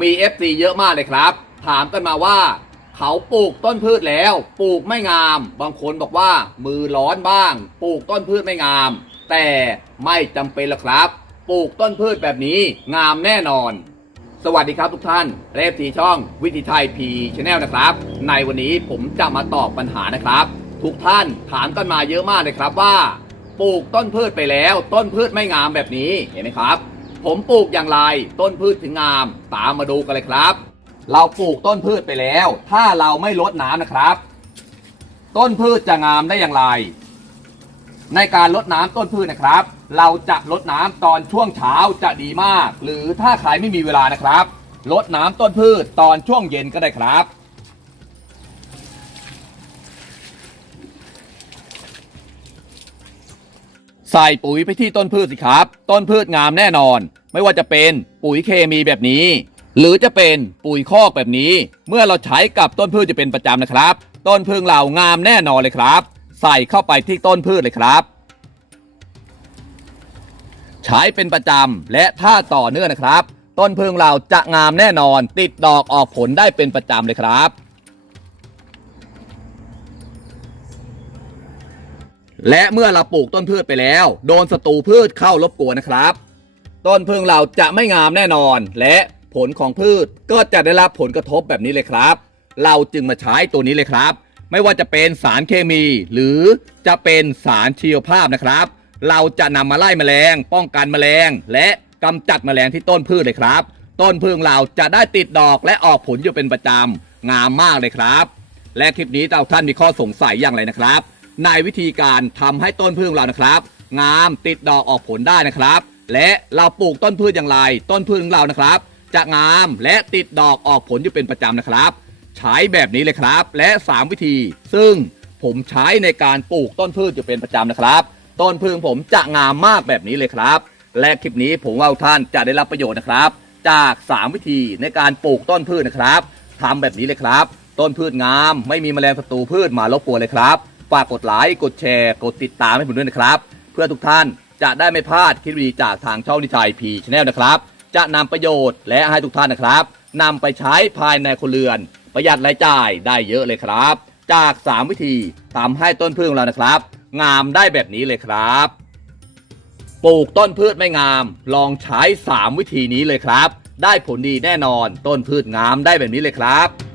มี FC เยอะมากเลยครับ ถามกันมาว่าเขาปลูกต้นพืชแล้ว ปลูกไม่งาม บางคนบอกว่ามือร้อนบ้าง ปลูกต้นพืชไม่งาม แต่ไม่จำเป็นหรอกครับ ปลูกต้นพืชแบบนี้งามแน่นอน สวัสดีครับทุกท่านเรฟทีช่องวิธีไทยพีชแนลนะครับ ในวันนี้ผมจะมาตอบปัญหานะครับ ทุกท่านถามกันมาเยอะมากเลยครับว่า ปลูกต้นพืชไปแล้ว ต้นพืชไม่งามแบบนี้เห็นไหมครับ ผมปลูกอย่างไร ต้นพืชถึงงาม ตามมาดูกันเลยครับ เราปลูกต้นพืชไปแล้ว ถ้าเราไม่ลดน้ำนะครับ ต้นพืชจะงามได้อย่างไร ในการลดน้ำต้นพืชนะครับ เราจะลดน้ำตอนช่วงเช้าจะดีมาก หรือถ้าใครไม่มีเวลานะครับลดน้ำต้นพืชตอนช่วงเย็นก็ได้ครับ ใส่ปุ๋ยไปที่ต้นพืชสิครับ ต้นพืชงามแน่นอน ไม่ว่าจะเป็นปุ๋ยเคมีแบบนี้ หรือจะเป็นปุ๋ยคอกแบบนี้ เมื่อเราใช้กับต้นพืชจะเป็นประจำนะครับ ต้นพึ่งเรางามแน่นอนเลยครับ ใส่เข้าไปที่ต้นพืชเลยครับ ใช้เป็นประจำและถ้าต่อเนื่องนะครับ ต้นพึ่งเราจะงามแน่นอน ติดดอกออกผลได้เป็นประจำเลยครับ และเมื่อเราปลูกต้นพืชไปแล้ว โดนศัตรูพืชเข้ารบกวนนะครับ ต้นพึ่งเราจะไม่งามแน่นอน และผลของพืชก็จะได้รับผลกระทบแบบนี้เลยครับ เราจึงมาใช้ตัวนี้เลยครับ ไม่ว่าจะเป็นสารเคมี หรือจะเป็นสารชีวภาพนะครับ เราจะนำมาไล่แมลง ป้องกันแมลง และกำจัดแมลงที่ต้นพืชเลยครับ ต้นพึ่งเราจะได้ติดดอกและออกผลอยู่เป็นประจำงามมากเลยครับ และคลิปนี้เราท่านมีข้อสงสัยอย่างไรนะครับ ในวิธีการทำให้ต้นพืชของเรานะครับ งามติดดอกออกผลได้นะครับ และเราปลูกต้นพืชอย่างไร ต้นพืชของเรานะครับ จะงามและติดดอกออกผลอยู่เป็นประจำนะครับ ใช้แบบนี้เลยครับ และ 3 วิธี ซึ่งผมใช้ในการปลูกต้นพืชอยู่เป็นประจำนะครับ ต้นพืชผมจะงามมากแบบนี้เลยครับ และคลิปนี้ผมว่าท่านจะได้รับประโยชน์นะครับ จาก 3 วิธีในการปลูกต้นพืชนะครับทำแบบนี้เลยครับ ต้นพืชงาม ไม่มีแมลงศัตรูพืชมารบกวนเลยครับ ฝากกดไลค์กดแชร์กดติดตามให้ผมด้วยนะครับ เพื่อทุกท่านจะได้ไม่พลาดคลิปดีจากทางช่องนิชัยพีชแนลนะครับ จะนำประโยชน์และให้ทุกท่านนะครับนำไปใช้ภายในครัวเรือน ประหยัดรายจ่ายได้เยอะเลยครับ จาก 3 วิธีทำให้ต้นพืชของเรานะครับ งามได้แบบนี้เลยครับ ปลูกต้นพืชไม่งาม ลองใช้ 3 วิธีนี้เลยครับ ได้ผลดีแน่นอนต้นพืชงามได้แบบนี้เลยครับ